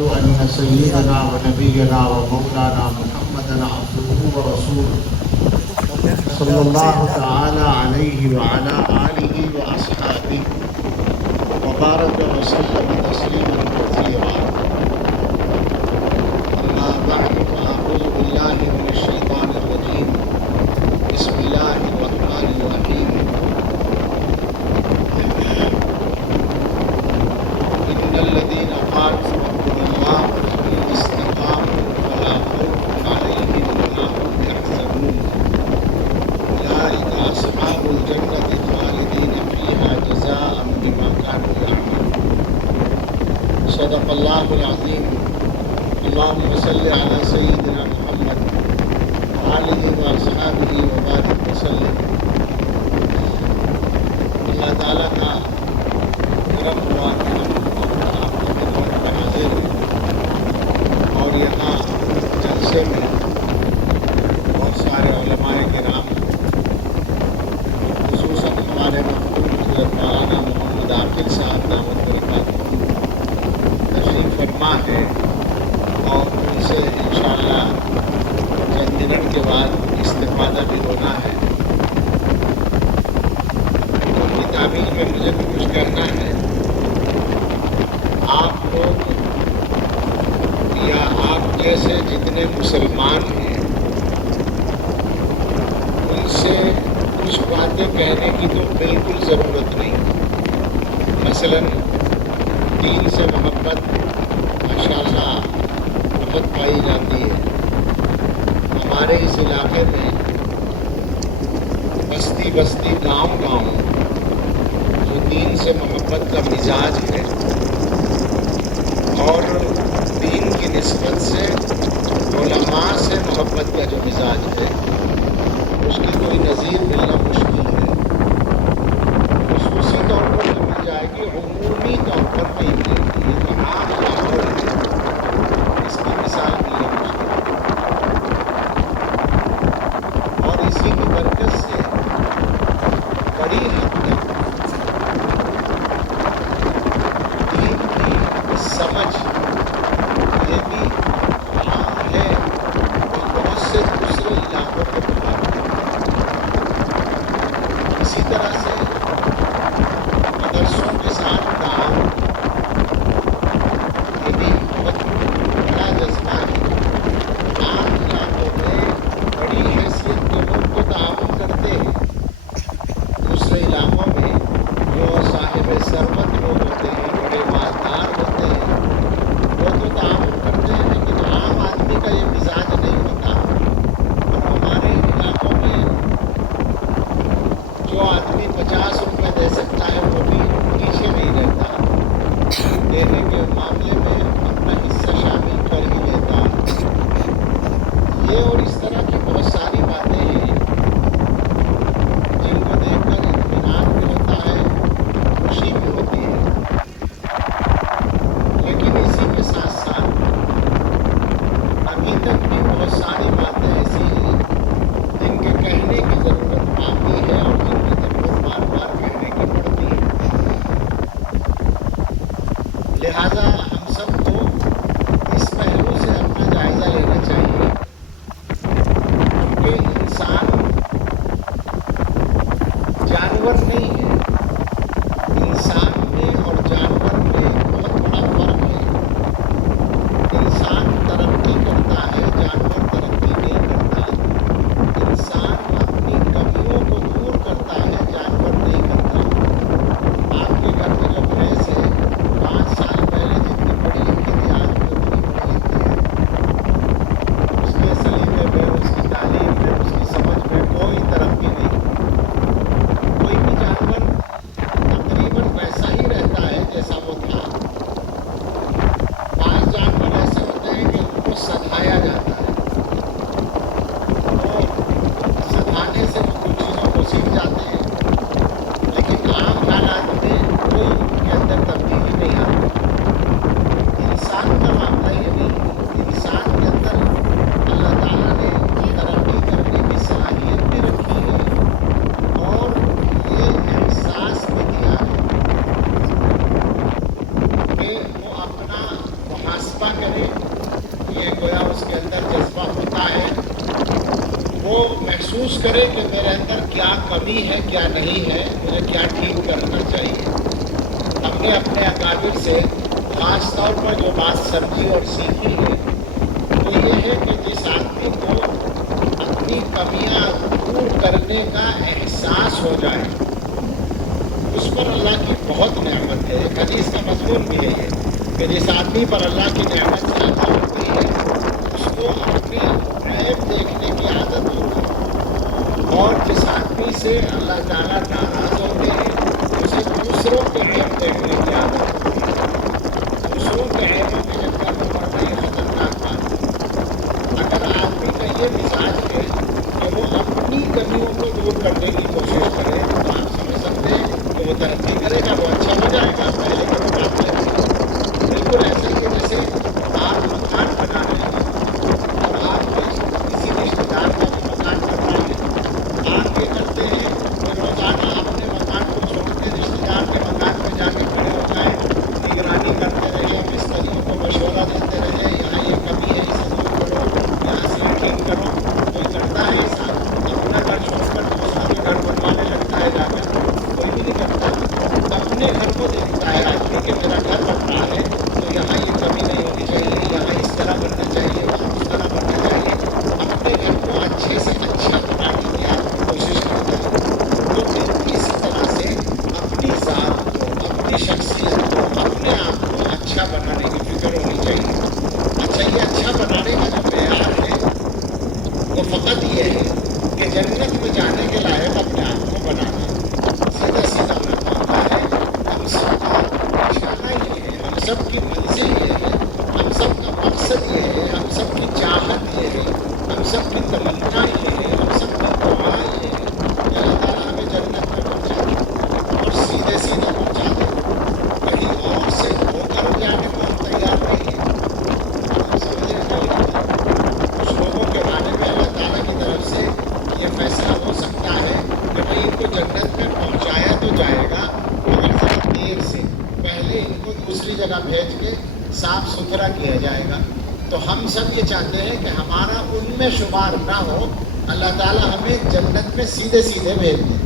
وأشهد أن سيدنا ونبينا ومولانا محمدا عبده ورسوله صلى الله تعالى عليه وعلى آله وأصحابه وبارك وسلم تسليما كثيرا. أما بعد فأعوذ بالله من الشيطان الرجيم. بسم الله الرحمن الرحيم. إن الذين قالوا ربنا الله ثم استقاموا فلا خوف عليهم ولا هم يحزنون أولئك أصحاب الجنة خالدين فيها جزاء بما كانوا يعملون. صدق الله العظيم. اللهم صل على سيدنا محمد وآله وأصحابه وبارك وسلم. اللہ تعالیٰ کا کرم ہوا کہ ہم آپ کی خدمت میں حاضر ہیں اور یہاں جلسے میں بہت سارے علماء کرام خصوصاً ہمارے مقبول حضرت مولانا محمد عاقل صاحب دامت برکاتہ تشریف فرما ہے اور ان سے انشاءاللہ چند منٹ کے بعد استفادہ بھی ہونا ہے. تو کتابی میں مجھے بھی کچھ کرنا ہے. آپ لوگ یا آپ جیسے جتنے مسلمان ہیں ان سے کچھ باتیں کہنے کی تو بالکل ضرورت نہیں. مثلاً دین سے محبت ماشاءاللہ بہت پائی جاتی ہے. ہمارے اس علاقے میں بستی بستی گاؤں گاؤں جو دین سے محبت کا مزاج ہے اور دین کی نسبت سے علماء سے محبت کا جو مزاج ہے اس کی کوئی نظیر ملنا مشکل ہے. خصوصی طور پر تو مل جائے گی، عمومی طور پر نہیں ملے گی. یہ تو عام ماحول ہے، اس کی مثال ملنا مشکل ہے. اور اسی کی برکت سے بڑی حد تک دین کی سمجھ یہ بھی عام ہے اور بہت سے دوسرے علاقوں کے مقابلے जज्बा करे, ये गोया उसके अंदर जज्बा होता है, वो महसूस करे कि मेरे अंदर क्या कमी है, क्या नहीं है, मुझे क्या ठीक करना चाहिए। हमने अपने अकाबिर से ख़ास तौर पर जो बात समझी और सीखी है वो ये है कि जिस आदमी को अपनी कमियां दूर करने का एहसास हो जाए उस पर अल्लाह की बहुत नेमत है। एक हदीस का मज़मून भी है ये कि जिस आदमी पर अल्लाह की नेमत ज़्यादा होती है उसको अपनी ऐब देखने की आदत होती है, और जिस आदमी से अल्लाह ताला नाराज़ होते हैं उसे दूसरों के ऐब देखने की आदत होती है। दूसरों के ऐबों के चक्कर में पड़ना ये खतरनाक बात है। अगर आदमी का ये मिजाज है कि वो अपनी कमियों को दूर करने की कोशिश करे तो आप समझ सकते हैं कि वो तरक्की करेगा, वो अच्छा हो जाएगा, पहले के मुकाबले में। बिल्कुल ऐसा ही है जैसे आप मकान बना रहे हैं और आप किसी रिश्तेदार का भी मकान बन रहा है, आप ये करते हैं कि रोज़ाना अपने मकान को छोड़ के रिश्तेदार के मकान में जाके खड़े हो जाए, निगरानी करते रहे, मिस्त्रियों को मशवरा देते रहे, यहाँ ये कमी है इसे दूर करो, यहाँ से ठीक करो। कोई करता है ऐसा? अपना घर छोड़कर दूसरों के घर बनवाने लगता है जाकर? कोई भी नहीं करता। अपने घर को देखता है आदमी कि मेरा घर बन रहा है तो यहाँ ये कमी नहीं होनी चाहिए, यहाँ इस तरह बनना चाहिए, वहाँ उस तरह बनना चाहिए। अपने घर को अच्छे से अच्छा बनाने की आप कोशिश करते हैं। तो फिर इस तरह से अपनी ज़ात को, अपनी शख्सियत को, अपने आप को अच्छा बनाने की फिक्र होनी चाहिए। अच्छा, ये अच्छा बनाने का जो मेयार है वो फ़कत ये है कि जन्नत में जाने के लायक अपने आप को बनाना। सीधा सीधा मैं कहता है हम सबका निशाना ये है, हम सब की मंजिल ये है, हम सब का मकसद ये है, हम सब की चाहत ये है, हम सब की तमन्ना ये है, हम सब की दुआ ये है कि अल्लाह ताला हमें जन्नत में पहुँचा दे और सीधे सीधे पहुँचा दे। कहीं और से होकर जाने को हम तैयार नहीं हैं। आप समझ रहे हैं? कुछ लोगों के बारे में अल्लाह ताला की तरफ से ये फैसला हो सकता है कि भाई इनको जन्नत में पहुंचाया तो जाएगा मगर ज़रा देर से, पहले इनको दूसरी जगह भेज के साफ सुथरा किया जाएगा। तो हम सब ये चाहते हैं कि हमारा उनमें शुमार ना हो, अल्लाह ताला हमें जन्नत में सीधे सीधे भेज दे।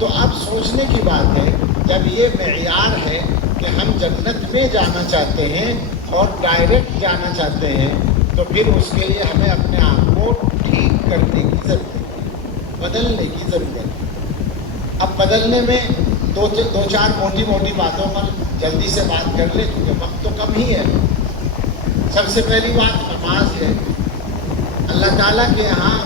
तो अब सोचने की बात है, जब ये मेयार है कि हम जन्नत में जाना चाहते हैं और डायरेक्ट जाना चाहते हैं, तो फिर उसके लिए हमें अपने आप को ठीक करने की ज़रूरत है, बदलने की ज़रूरत है। अब बदलने में दो चार मोटी मोटी बातों पर जल्दी से बात कर ले क्योंकि वक्त तो कम ही है। सबसे पहली बात नमाज है। अल्लाह ताला के यहाँ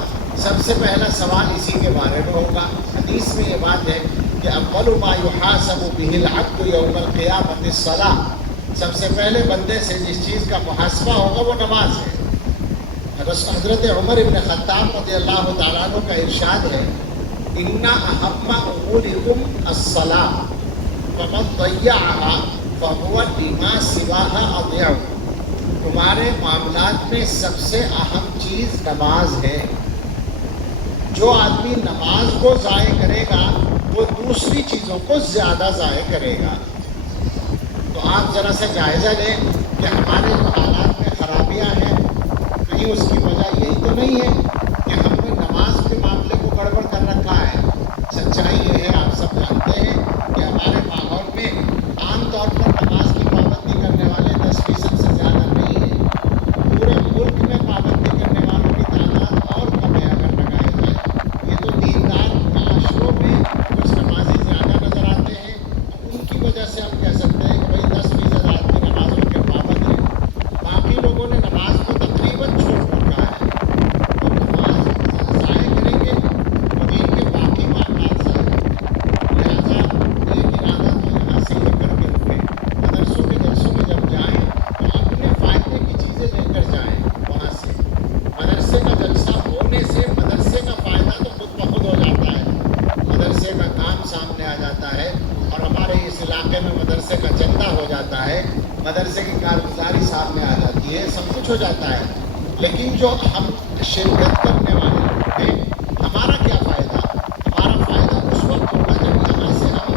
सबसे पहला सवाल इसी के बारे में होगा। हदीस में ये बात है कि अव्वलु मा युहासबु बिहिल अब्दु यौमल क़ियामति अस्सलाह। सबसे पहले बंदे से जिस चीज़ का मुहासबा होगा वो नमाज है। हज़रत उमर इब्न ख़त्ताब रज़ियल्लाहु ताला अन्हु का इरशाद है, इन्ना अहम्मा उमूरिकुम अस्सलाह फमन ज़य्यअहा फहुवा लिमा सिवाहा अज़यअ। तुम्हारे मामलात में सबसे अहम चीज़ नमाज है। जो आदमी नमाज को ज़ाय करेगा वो दूसरी चीज़ों को ज़्यादा ज़ाय करेगा। तो आप ज़रा सा जायज़ा लें कि हमारे जो हालात में ख़राबियाँ हैं कहीं उसकी वजह यही तो नहीं है कि हमने नमाज के मामले को गड़बड़ कर रखा है। सच्चाई ये है, आप सब जानते हैं कि हमारे माहौल में आम तौर पर नमाज की पाबंदी करने वाले 10% से ज़्यादा नहीं है। पूरे मुल्क में पाबंदी करने वालों की तादाद और कम है अगर लगाया जाए। ये तो दीनदार माशरों में कुछ नमाजी ज़्यादा नज़र आते हैं, उनकी वजह से हम कह सकते हैं कि भाई 10% आदमी नमाजों के पाबंद हैं। बाकी लोगों ने नमाज को तकरीबन छोड़ रखा है। और नमाज ज़ाय करेंगे तो दीन के बाकी मामलात ज़ाय करेंगे। लिहाजा एक इरादा तो यहाँ से ये करके रखें, मदरसों के जलसों में जब जाएँ तो अपने फ़ायदे की चीज़ें लेकर जाएँ। वहाँ से मदरसे का जलसा होने से मदरसे का फ़ायदा तो खुद ब खुद हो जाता है, मदरसे का काम सामने आ जाता है और हमारे इस इलाके में मदरसे का चंदा हो जाता है, मदरसे की कारगुजारी सामने आ जाती है, सब कुछ हो जाता है। लेकिन जो हम शिरकत करने वाले लोग हैं, हमारा क्या फ़ायदा? हमारा फ़ायदा उस वक्त होगा जब यहाँ से हम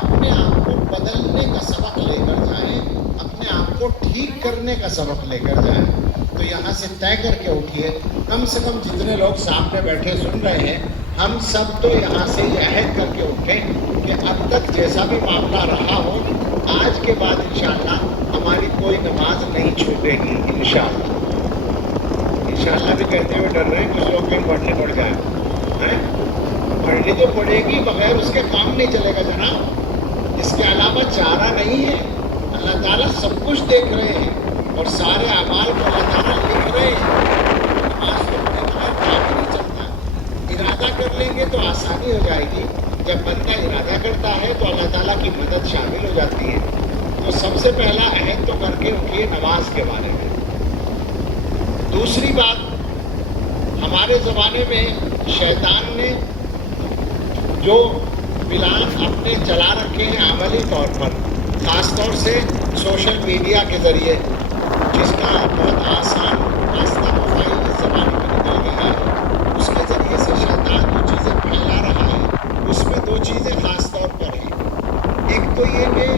अपने आप को बदलने का सबक लेकर जाएं, अपने आप को ठीक करने का सबक लेकर जाएं। तो यहाँ से तय करके उठिए, कम से कम जितने लोग सामने बैठे सुन रहे हैं, हम सब तो यहाँ से ये अहद करके उठें कि अब तक जैसा भी मामला रहा हो, आज के बाद इंशाअल्लाह हमारी कोई नमाज नहीं छूटेगी इंशाअल्लाह। इंशाअल्लाह भी कहते हुए डर रहे हैं कुछ लोग कहीं पढ़ने पड़ जाए हैं। पढ़नी तो पड़ेगी, बगैर उसके काम नहीं चलेगा जनाब। इसके अलावा चारा नहीं है। अल्लाह ताला सब कुछ देख रहे हैं और सारे अमाल को अल्लाह ताला लिख रहे हैं। नमाज तो पढ़े बगैर काम नहीं चलता। इरादा कर लेंगे तो आसानी हो जाएगी। जब बंदा इरादा करता है तो अल्लाह ताला की मदद शामिल हो जाती है। तो सबसे पहला अहद तो करके उठिए नमाज के बारे में। दूसरी बात, हमारे ज़माने में शैतान ने जो प्लान अपने चला रखे हैं अमली तौर पर, ख़ास तौर से सोशल मीडिया के ज़रिए, जिसका बहुत आसान रास्ता मोबाइल इस ज़माने में निकल गया है, उसके ज़रिए से शैतान जो चीज़ें फैला रहा है, उसमें दो चीज़ें ख़ास तौर पर हैं। एक तो ये कि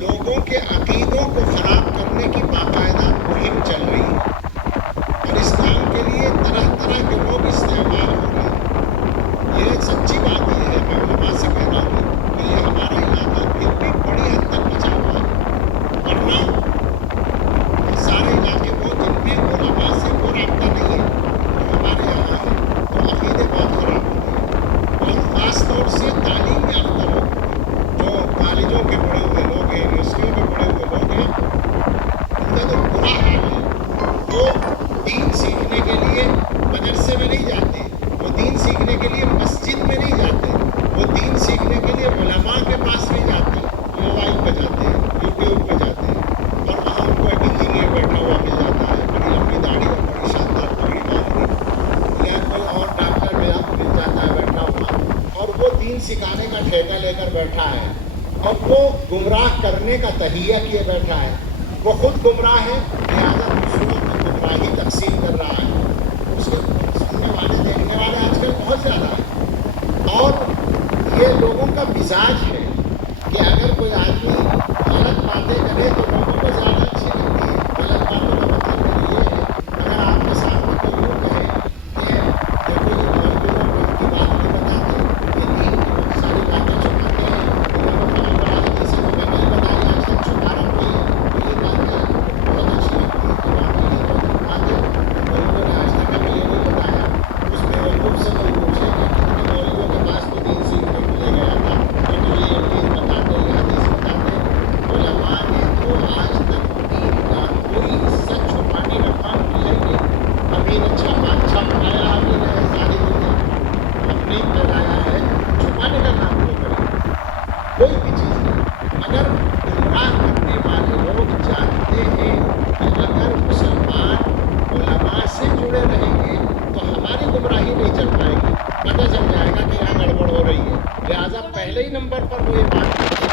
लोगों के अक़ीदों को ख़राब करने की बाकायदा मुहिम चल रही है और इस काम के लिए तरह तरह के लोग इस्तेमाल हो रहे हैं। ये सच्ची बात ये है, मैं उलमा से कह रहा हूँ कि ये हमारा इलाका फिर भी बड़ी हद तक बचा हुआ है, वरना सारे इलाके वो जिनमें उलमा से कोई रब्ता नहीं है, तो हमारे यहाँ है, तो अक़ीदे बहुत ख़राब हो रहे हैं। और ख़ास तौर से तालीम याफ्ता लोग, जो कॉलेजों के पढ़े हुए लोग हैं, यूनिवर्सिटियों में पढ़े हुए लोग हैं, उनका तो बुरा हाल है। वो दीन सीखने के लिए मदरसे में नहीं जाते, वो दीन सीखने के लिए मस्जिद में नहीं जाते, वो दीन सीखने के लिए उलमा के पास नहीं जाते, मोबाइल पे जाते हैं, यूट्यूब पे जाते हैं और वहाँ उनको एक इंजीनियर बैठा हुआ मिल जाता है, बड़ी लंबी दाढ़ी और बड़ी शानदार पगड़ी बांधी, या कोई और डॉक्टर मिल जाता है बैठा हुआ, और वो दीन सिखाने का ठेका लेकर बैठा है और वो गुमराह करने का तहिया किए बैठा है। वो खुद गुमराह है, लिहाजा दूसरों को गुमराही तकसीम कर रहा है। उसके सुनने वाले देखने वाले आजकल बहुत ज़्यादा हैं और ये लोगों का मिजाज है कि अगर कोई आदमी गलत बातें करे तो लोगों को ज़्यादा अच्छी लगती है। गलत बातों का मतलब मेरी ये है, अगर आपके सामने कोई यूँ कहे कि देखो ये मौलवी लोग उनकी बात नहीं बताते, ये दीन की बहुत सारी बातें छुपाते हैं, उन्होंने फलां बड़ा है, किसी को मैं नहीं बताई आज तक छुपा रखी है, तो ये बातें बहुत अच्छी लगती है कि वाकई ये लोग छुपाते हैं, मौलवियों ने आज तक हमें ये नहीं बताया। उस बेवकूफ़ से कोई पूछे कि कितने मौलवियों के पास तो दीन सीखने के लिए गया था, तो तुझे ये चीज़ बताते, ये हदीस बताते। उलमा ने तो आज तक दीन का कोई हिस्सा छुपाने का काम किया ही नहीं। अमीर अच्छा पाया, अमीर है सारी दुनिया अपने लगाया है, छुपाने का काम नहीं करेगा कोई भी चीज़ नहीं। मगर गुमराह करने वाले लोग जानते हैं कि अगर मुसलमान उलमा से जुड़े रहेंगे तो हमारी गुमराही नहीं चल पाएगी, पता चल जाएगा कि यहाँ गड़बड़ हो रही है। लिहाजा पहले ही नंबर पर वो ये बात